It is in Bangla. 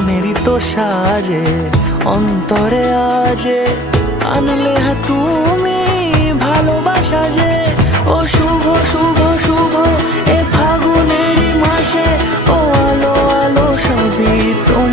মনেরই তো সাজে অন্তরে আজে আনলে তুমি ভালোবাসা যে। ও শুভ শুভ শুভ এ ফাগুনেরই মাসে, ও আলো আলো সবই তোমার।